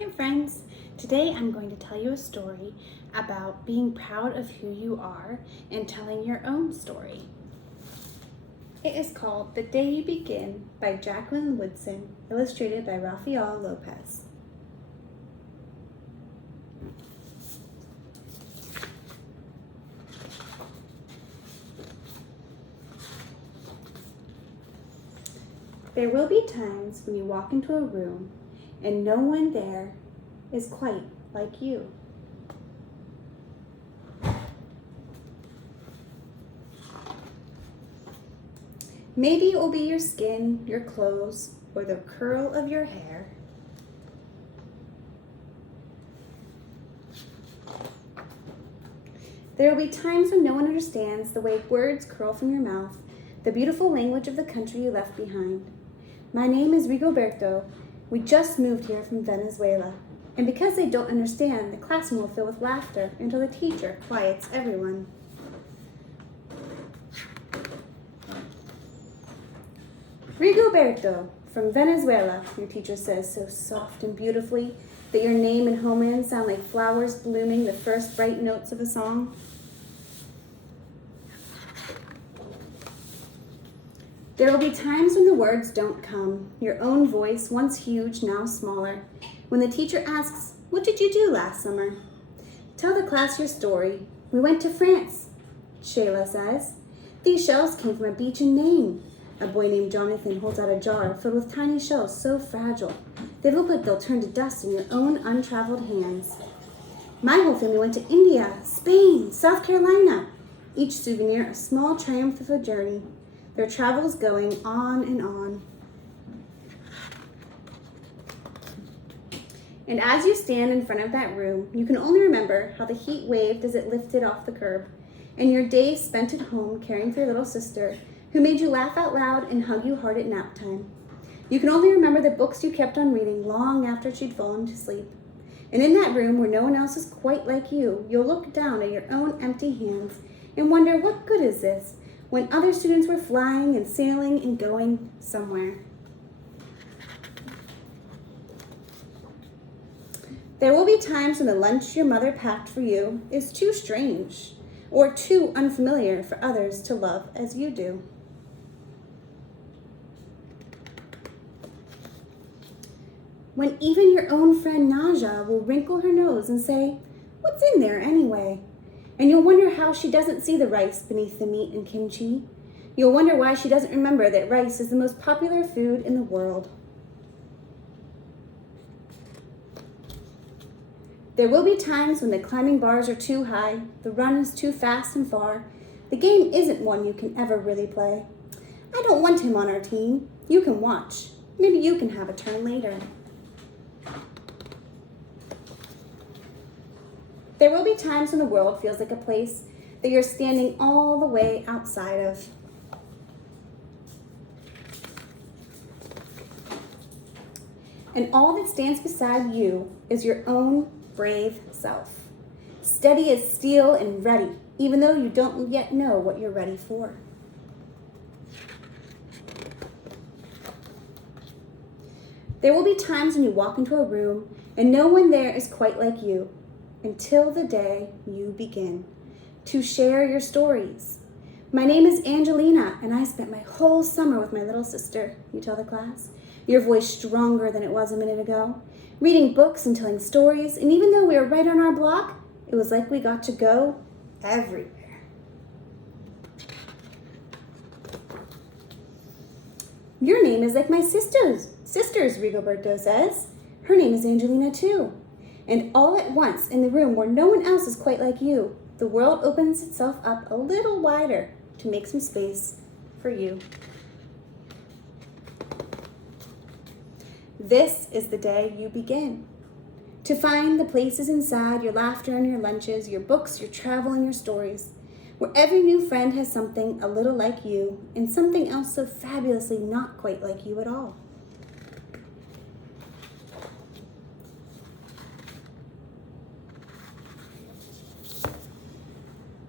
Hi friends! Today I'm going to tell you a story about being proud of who you are and telling your own story. It is called The Day You Begin by Jacqueline Woodson, illustrated by Rafael Lopez. There will be times when you walk into a room and no one there is quite like you. Maybe it will be your skin, your clothes, or the curl of your hair. There will be times when no one understands the way words curl from your mouth, the beautiful language of the country you left behind. My name is Rigoberto. We just moved here from Venezuela. And because they don't understand, the classroom will fill with laughter until the teacher quiets everyone. Rigoberto, from Venezuela, your teacher says so soft and beautifully that your name and homeland sound like flowers blooming the first bright notes of a song. There will be times when the words don't come, your own voice, once huge, now smaller. When the teacher asks, "What did you do last summer?" Tell the class your story. "We went to France," Shayla says. "These shells came from a beach in Maine." A boy named Jonathan holds out a jar filled with tiny shells so fragile. They look like they'll turn to dust in your own untraveled hands. "My whole family went to India, Spain, South Carolina." Each souvenir a small triumph of a journey. Their travels going on and on. And as you stand in front of that room, you can only remember how the heat waved as it lifted off the curb, and your day spent at home caring for your little sister, who made you laugh out loud and hug you hard at nap time. You can only remember the books you kept on reading long after she'd fallen to sleep. And in that room where no one else is quite like you, you'll look down at your own empty hands and wonder, what good is this, when other students were flying and sailing and going somewhere? There will be times when the lunch your mother packed for you is too strange or too unfamiliar for others to love as you do. When even your own friend Naja will wrinkle her nose and say, "What's in there anyway?" And you'll wonder how she doesn't see the rice beneath the meat and kimchi. You'll wonder why she doesn't remember that rice is the most popular food in the world. There will be times when the climbing bars are too high, the run is too fast and far. The game isn't one you can ever really play. "I don't want him on our team." You can watch. Maybe you can have a turn later. There will be times when the world feels like a place that you're standing all the way outside of. And all that stands beside you is your own brave self, steady as steel and ready, even though you don't yet know what you're ready for. There will be times when you walk into a room and no one there is quite like you, until the day you begin to share your stories. "My name is Angelina, and I spent my whole summer with my little sister," you tell the class, your voice stronger than it was a minute ago, reading books and telling stories, and even though we were right on our block, it was like we got to go everywhere. "Your name is like my sister's, Rigoberto says. Her name is Angelina too." And all at once, in the room where no one else is quite like you, the world opens itself up a little wider to make some space for you. This is the day you begin. To find the places inside your laughter and your lunches, your books, your travel, and your stories, where every new friend has something a little like you and something else so fabulously not quite like you at all.